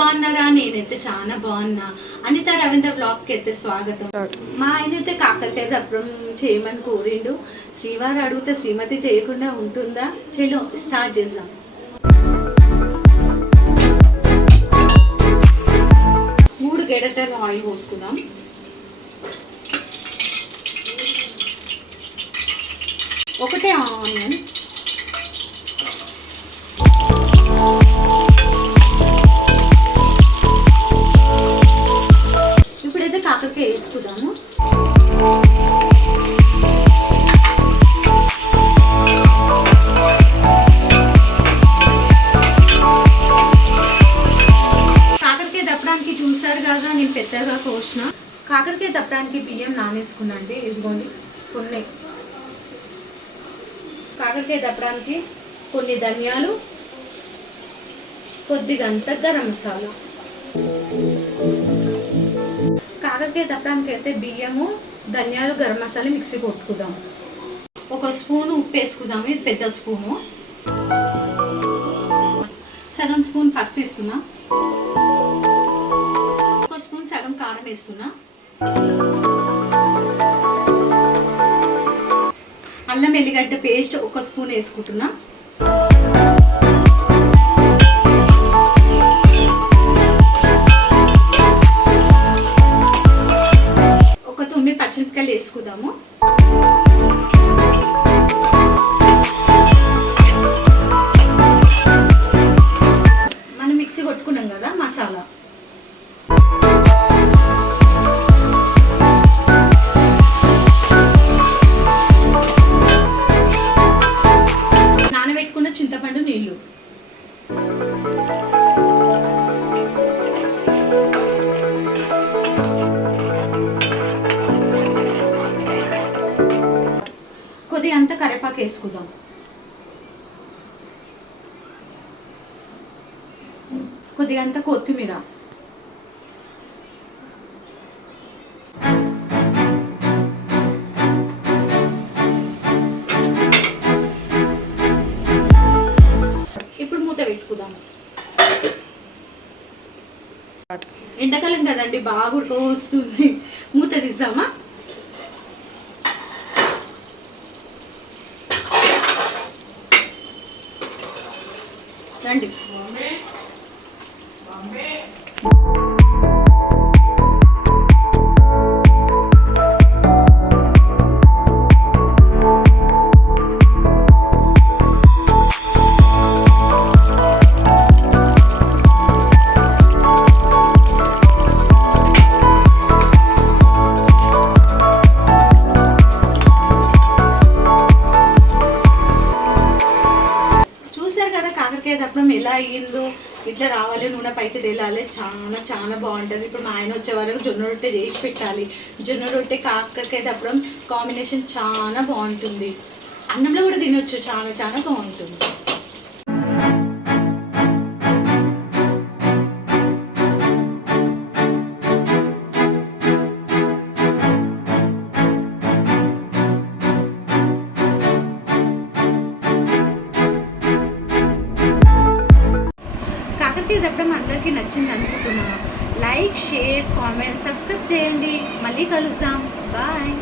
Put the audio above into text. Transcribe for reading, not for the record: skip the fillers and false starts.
బాగున్నారా? నేనైతే చాలా బాగున్నా. అనిత రవీంద్ర బ్లాగ్కి అయితే స్వాగతం. మా ఆయన అయితే కాకరకాయ దప్పడం చేయమని కోరిండు. శ్రీవారు అడిగితే శ్రీమతి చేయకుండా ఉంటుందా? చలో స్టార్ట్ చేద్దాం. మూడు గెడటలు ఆయిల్ పోసుకుందాం. ఒకటే ఆనియన్, ఇప్పుడైతే కాకరకాయ వేసుకుందాము. కాకరకాయ దప్పడానికి చూసారు కదా, నేను పెద్దగా కోసిన. కాకరకాయ దప్పడానికి బియ్యం నానేసుకున్నా అండి. ఇదిగోండి కొన్ని కాకరకాయ దప్పడానికి కొన్ని ధనియాలు, కొద్దిగంత గరం మసాలా. కాకరకాయ దప్పడానికి అయితే బియ్యము, ధనియాలు, గరం మసాలా మిక్సీ కొట్టుకుందాం. ఒక స్పూను ఉప్పు వేసుకుందాము, ఇది పెద్ద స్పూను. సగం స్పూన్ పసుపు వేస్తున్నా. ఒక స్పూన్ సగం కారం వేస్తున్నా. అల్లం ఎల్లిగడ్డ పేస్ట్ ఒక స్పూన్ వేసుకుంటున్నా. ఒక 9 పచ్చిమిరపకాయలు వేసుకుందాము. మనం మిక్సీ కొట్టుకున్నాం కదా మసాలా. చింతపండు నీళ్ళు, కొద్దిగా అంతా కరివేపాకు వేసుకుందాం. కొద్దిగా అంతా కొత్తిమీర, పెట్టుకుందాం. ఎండాకాలం కదండి, బాగా ఉడకపోస్తుంది. మూత తీద్దామా? రండి. కాకరకాయ దప్పడం ఎలా అయ్యిందో, ఇట్లా రావాలి, నూనె పైకి తేలాలి, చాలా చాలా బాగుంటుంది. ఇప్పుడు మా ఆయన వచ్చే వరకు జొన్న రొట్టె చేసి పెట్టాలి. జొన్న రొట్టె కాకరకాయ దప్పడం కాంబినేషన్ చాలా బాగుంటుంది. అన్నంలో కూడా తినొచ్చు, చాలా చాలా బాగుంటుంది. కాకరకాయ దప్పడం అందరికీ నచ్చింది అనుకుంటున్నాను. లైక్, షేర్, కామెంట్, సబ్స్క్రైబ్ చేయండి. మళ్ళీ కలుద్దాం. బాయ్.